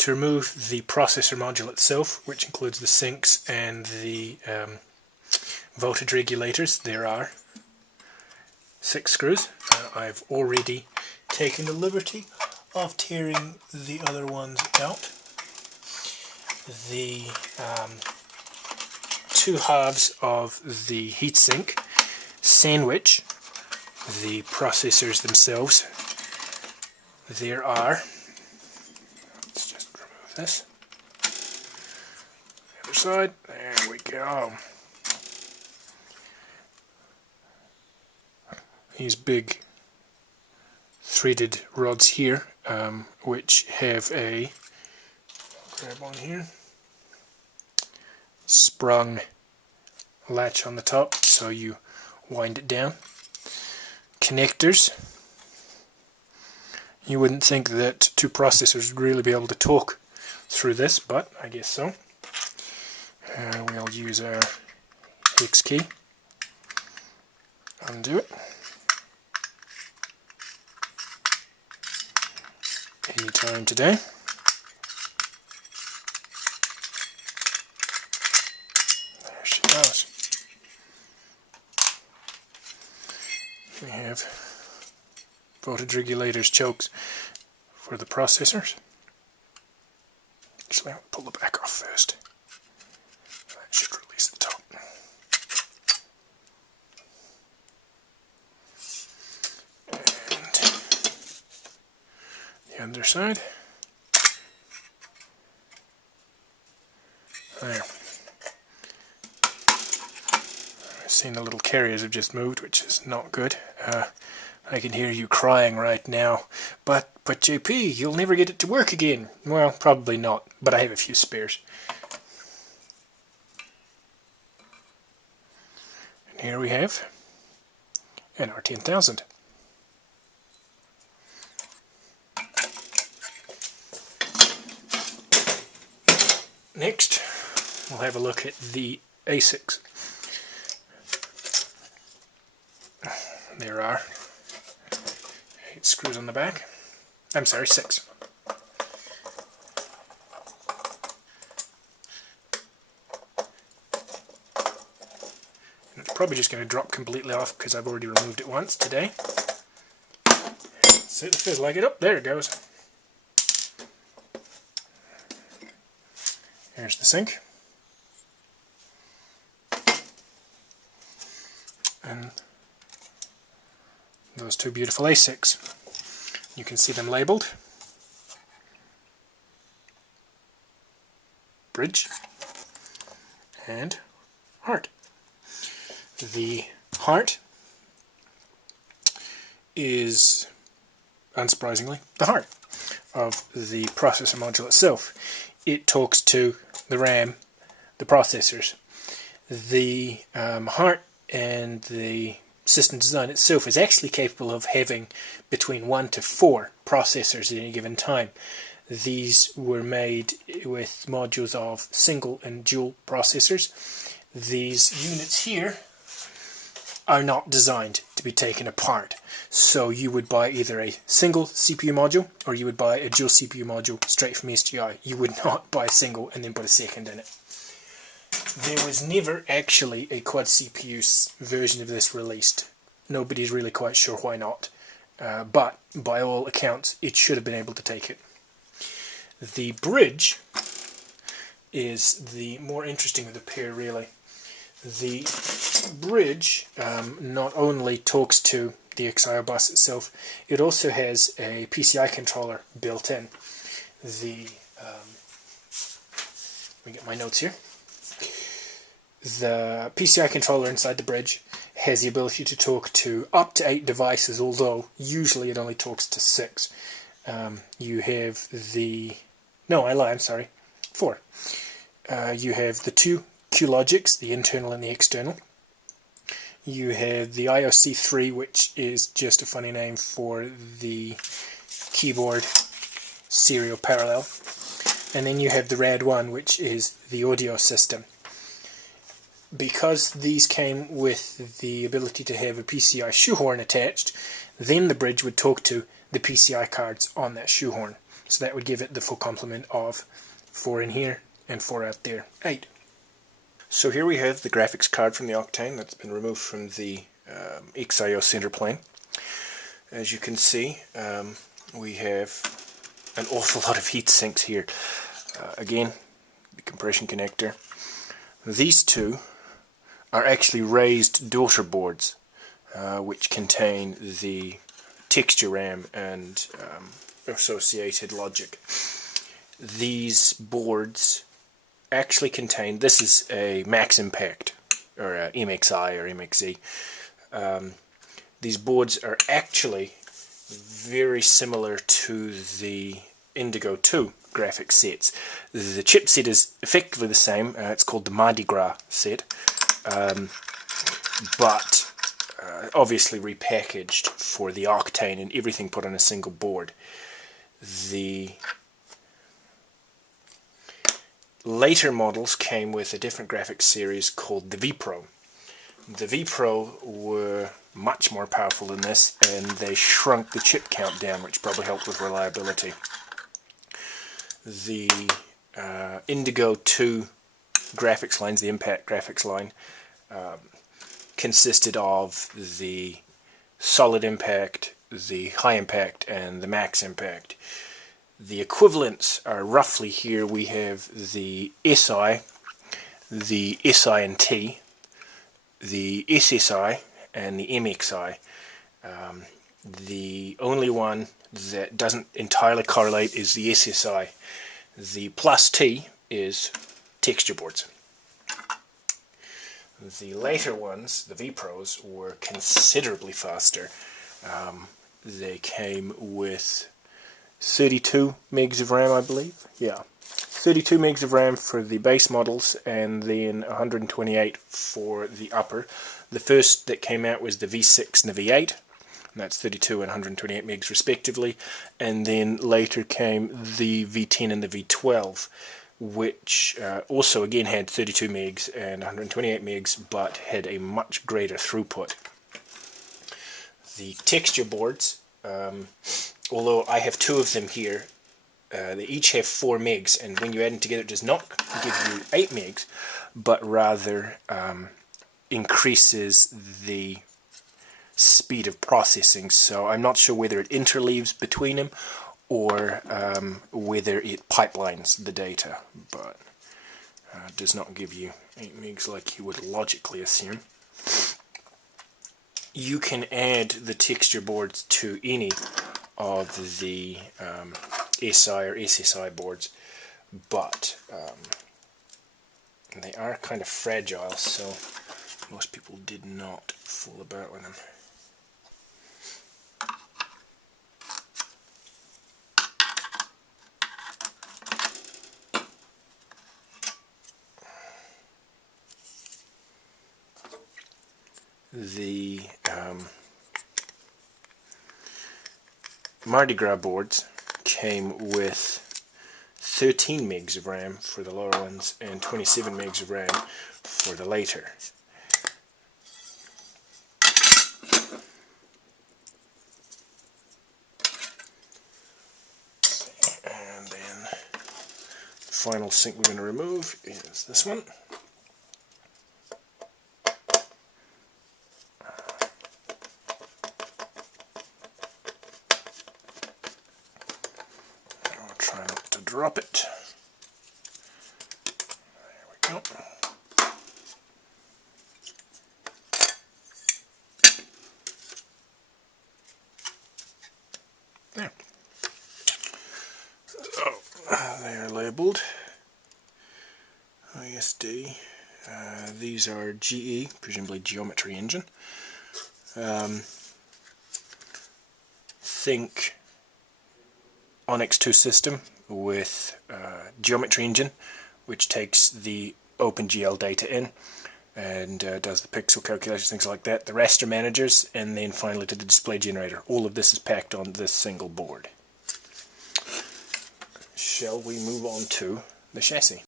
To remove the processor module itself, which includes the sinks and the voltage regulators, there are 6 screws. I've already taken the liberty of tearing the other ones out. The 2 halves of the heatsink sandwich the processors themselves. There are, let's just remove this, the other side, there we go. These big threaded rods here, which have a, grab one here, sprung latch on the top, so you wind it down. Connectors. You wouldn't think that 2 processors would really be able to talk through this, but I guess so. We'll use our hex key. Undo it. Anytime today. There she goes. We have voltage regulators, chokes for the processors. Actually, I'll pull the back off first. That should release the top. And the underside. There. I've seen the little carriers have just moved, which is not good. I can hear you crying right now. But JP, you'll never get it to work again. Well, probably not, but I have a few spares. And here we have an R10000. Next, we'll have a look at the ASICs. There are 8 screws on the back. I'm sorry, 6. And it's probably just going to drop completely off because I've already removed it once today. See the fizz like it up. There it goes. Here's the sink. And those 2 beautiful ASICs. You can see them labelled. Bridge and heart. The heart is, unsurprisingly, the heart of the processor module itself. It talks to the RAM, the processors. The heart and the system design itself is actually capable of having between 1 to 4 processors at any given time. These were made with modules of single and dual processors. These units here are not designed to be taken apart. So you would buy either a single CPU module or you would buy a dual CPU module straight from SGI. You would not buy a single and then put a second in it. There was never actually a quad CPU version of this released. Nobody's really quite sure why not. But by all accounts, it should have been able to take it. The bridge is the more interesting of the pair, really. The bridge not only talks to the XIO bus itself, it also has a PCI controller built in. Let me get my notes here. The PCI controller inside the bridge has the ability to talk to up to 8 devices, although usually it only talks to 6. You have the... No, I lie, I'm sorry. 4. You have the 2 QLogics, the internal and the external. You have the IOC3, which is just a funny name for the keyboard serial parallel. And then you have the RAD1, which is the audio system. Because these came with the ability to have a PCI shoehorn attached, then the bridge would talk to the PCI cards on that shoehorn. So that would give it the full complement of 4 in here and 4 out there, 8. So here we have the graphics card from the Octane that's been removed from the XIO center plane. As you can see, we have an awful lot of heat sinks here. Again, the compression connector. These two are actually raised daughter boards, which contain the texture RAM and associated logic. These boards actually contain, this is a Max Impact, or a MXI or MXZ. These boards are actually very similar to the Indigo 2 graphics sets. The chipset is effectively the same. It's called the Mardi Gras set, but obviously repackaged for the Octane and everything put on a single board. The later models came with a different graphics series called the V-Pro. The V-Pro were much more powerful than this, and they shrunk the chip count down, which probably helped with reliability. The Indigo 2 graphics lines, the Impact graphics line, consisted of the Solid Impact, the High Impact, and the Max Impact. The equivalents are roughly here. We have the SI, the SI&T, the SSI, and the MXI. The only one that doesn't entirely correlate is the SSI. The plus T is texture boards. The later ones, the V-Pros, were considerably faster. They came with 32 megs of RAM, I believe. Yeah, 32 megs of RAM for the base models, and then 128 for the upper. The first that came out was the V6 and the V8, and that's 32 and 128 megs respectively. And then later came the V10 and the V12, which also again had 32 megs and 128 megs, but had a much greater throughput. The texture boards, although I have 2 of them here, they each have 4 megs, and when you add them together it does not give you 8 megs, but rather increases the speed of processing. So I'm not sure whether it interleaves between them or whether it pipelines the data, but does not give you 8 megs like you would logically assume. You can add the texture boards to any of the SI or SSI boards, but they are kind of fragile, so most people did not fool about with them. The Mardi Gras boards came with 13 megs of RAM for the lower ones and 27 megs of RAM for the later. And then the final sink we're going to remove is this one. Try not to drop it. There we go. There. So they are labeled ISD. These are GE, presumably Geometry Engine. Think Onyx 2 system with Geometry Engine, which takes the OpenGL data in and does the pixel calculations, things like that, the raster managers, and then finally to the display generator. All of this is packed on this single board. Shall we move on to the chassis?